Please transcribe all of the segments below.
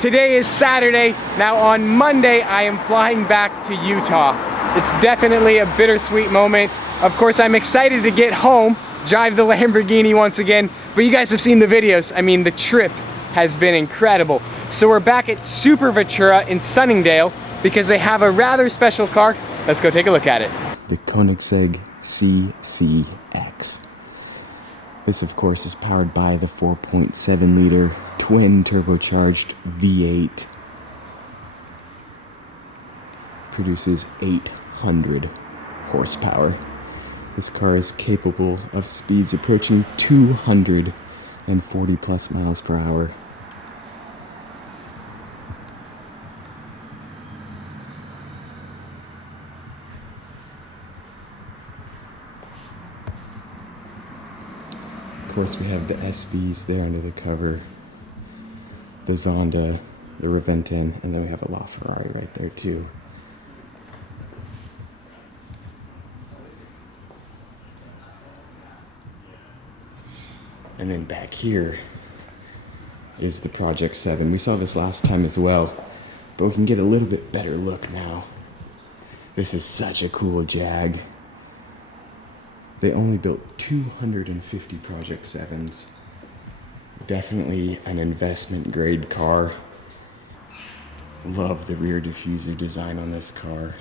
Today is Saturday. Now on Monday, I am flying back to Utah. It's definitely a bittersweet moment. Of course, I'm excited to get home, drive the Lamborghini once again, but you guys have seen the videos. I mean, the trip has been incredible. So we're back at Super Ventura in Sunningdale because they have a rather special car. Let's go take a look at it. The Koenigsegg CCX. This, of course, is powered by the 4.7 liter twin turbocharged V8. Produces 800 horsepower. This car is capable of speeds approaching 240 plus miles per hour. Of course, we have the SVs there under the cover, the Zonda, the Reventon, and then we have a LaFerrari right there too. And then back here is the Project 7. We saw this last time as well, but we can get a little bit better look now. This is such a cool Jag. They only built 250 Project 7s. Definitely an investment grade car. Love the rear diffuser design on this car.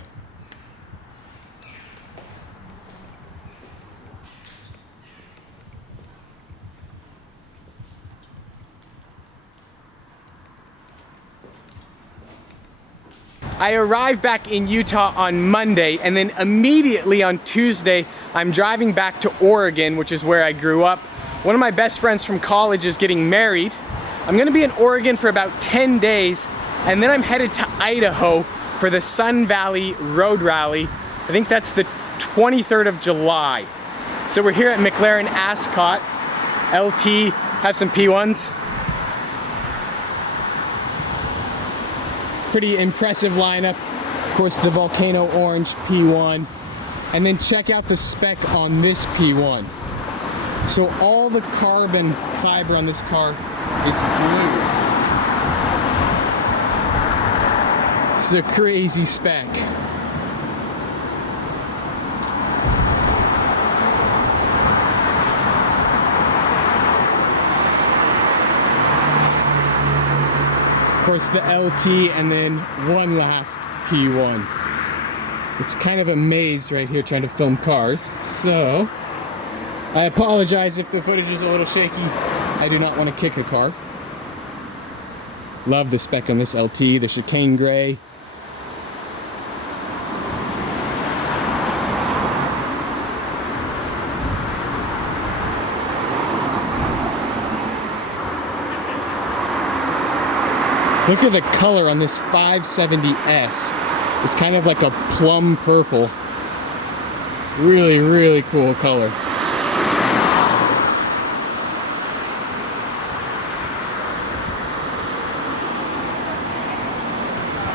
I arrived back in Utah on Monday, and then immediately on Tuesday, I'm driving back to Oregon, which is where I grew up. One of my best friends from college is getting married. I'm gonna be in Oregon for about 10 days, and then I'm headed to Idaho for the Sun Valley Road Rally. I think that's the 23rd of July. So we're here at McLaren Ascot. LT, have some P1s. Pretty impressive lineup. Of course, the Volcano Orange P1. And then check out the spec on this P1. So all the carbon fiber on this car is blue. This is a crazy spec. Of course, the LT, and then one last P1. It's kind of a maze right here trying to film cars, so I apologize if the footage is a little shaky. I do not want to kick a car. Love the spec on this LT, the chicane gray. Look at the color on this 570S. It's kind of like a plum purple. Really, really cool color.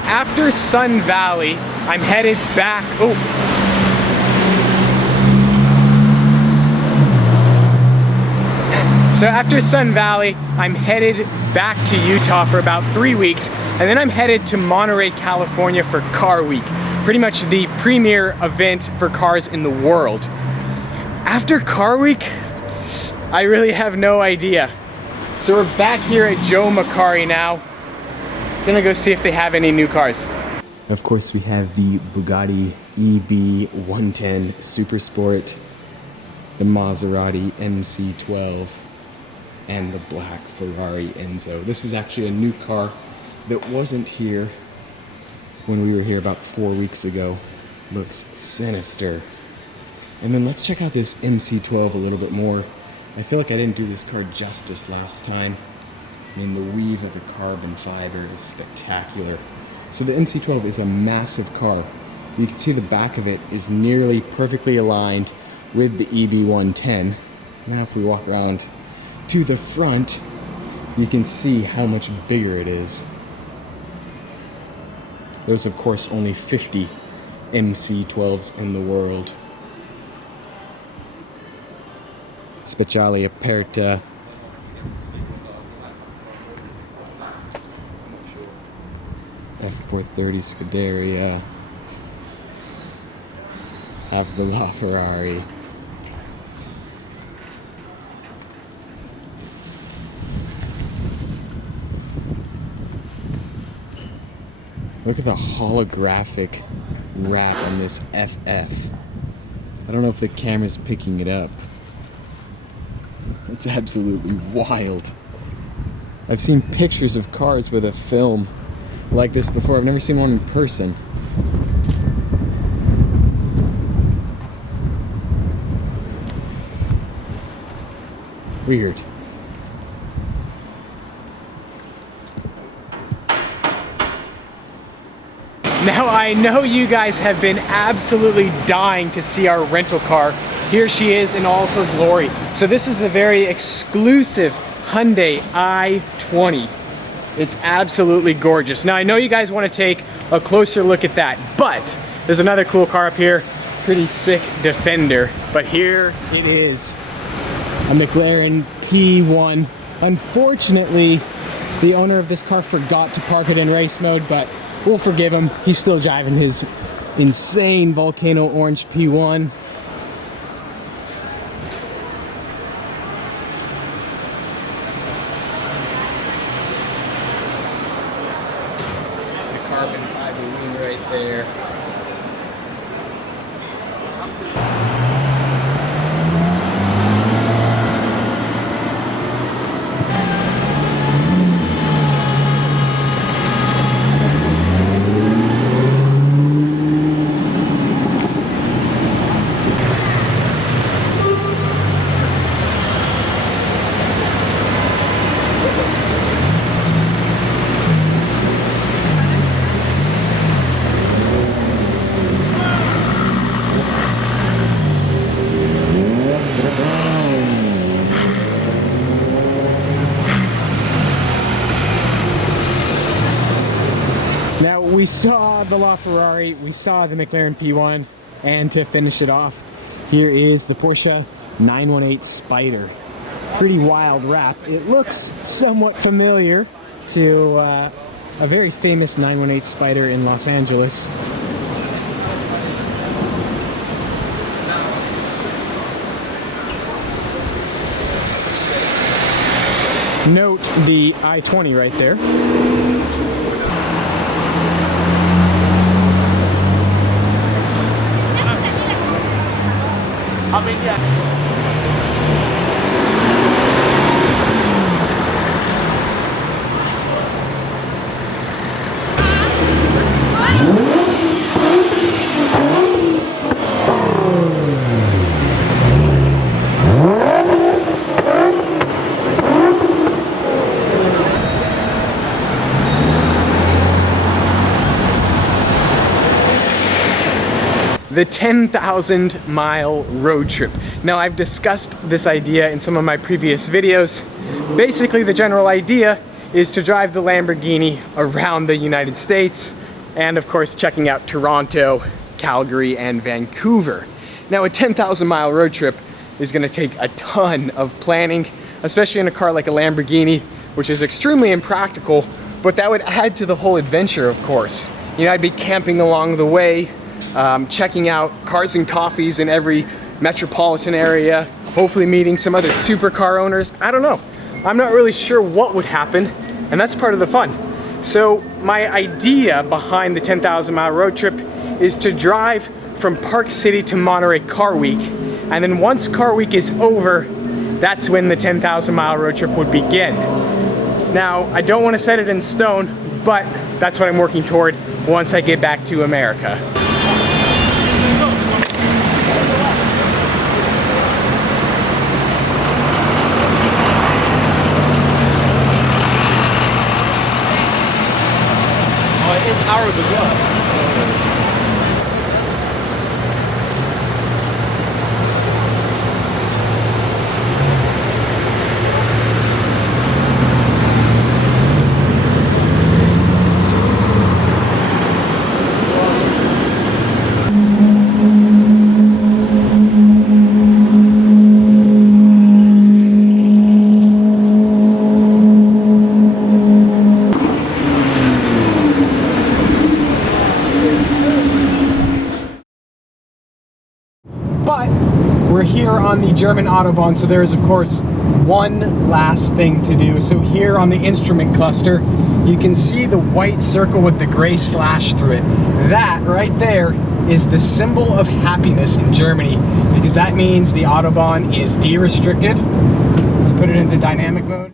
After Sun Valley, I'm headed back. So after Sun Valley, I'm headed back to Utah for about 3 weeks, and then I'm headed to Monterey, California for Car Week, pretty much the premier event for cars in the world. After Car Week, I really have no idea. So we're back here at Joe Macari now. Gonna go see if they have any new cars. Of course, we have the Bugatti EB110 Super Sport, the Maserati MC12, and the black Ferrari Enzo. This is actually a new car that wasn't here when we were here about 4 weeks ago. Looks sinister. And then let's check out this MC12 a little bit more. I feel like I didn't do this car justice last time. I mean, the weave of the carbon fiber is spectacular. So the MC12 is a massive car. You can see the back of it is nearly perfectly aligned with the EB110. Now if we walk around to the front, you can see how much bigger it is. There's of course only 50 MC12s in the world. Speciale aperta. F430 Scuderia. Have the LaFerrari. Look at the holographic wrap on this FF. I don't know if the camera's picking it up. It's absolutely wild. I've seen pictures of cars with a film like this before. I've never seen one in person. Weird. Now, I know you guys have been absolutely dying to see our rental car. Here she is in all of her glory. So this is the very exclusive Hyundai i20. It's absolutely gorgeous. Now, I know you guys want to take a closer look at that, but there's another cool car up here. Pretty sick Defender. But here it is, a McLaren P1. Unfortunately, the owner of this car forgot to park it in race mode, but we'll forgive him. He's still driving his insane Volcano Orange P1. The carbon fiber wing right there. Now, we saw the LaFerrari, we saw the McLaren P1, and to finish it off, here is the Porsche 918 Spyder. Pretty wild wrap. It looks somewhat familiar to a very famous 918 Spyder in Los Angeles. Note the i20 right there. I mean, yes. The 10,000 mile road trip. Now, I've discussed this idea in some of my previous videos. Basically, the general idea is to drive the Lamborghini around the United States and, of course, checking out Toronto, Calgary, and Vancouver. Now, a 10,000 mile road trip is going to take a ton of planning, especially in a car like a Lamborghini, which is extremely impractical, but that would add to the whole adventure, of course. You know, I'd be camping along the way, checking out cars and coffees in every metropolitan area, hopefully meeting some other supercar owners. I don't know. I'm not really sure what would happen, and that's part of the fun. So my idea behind the 10,000 mile road trip is to drive from Park City to Monterey Car Week, and then once Car Week is over, that's when the 10,000 mile road trip would begin. Now, I don't want to set it in stone, but that's what I'm working toward once I get back to America. It's Arab as well. But we're here on the German Autobahn, so there is of course one last thing to do. So here on the instrument cluster, you can see the white circle with the gray slash through it. That right there is the symbol of happiness in Germany, because that means the Autobahn is de-restricted. Let's put it into dynamic mode.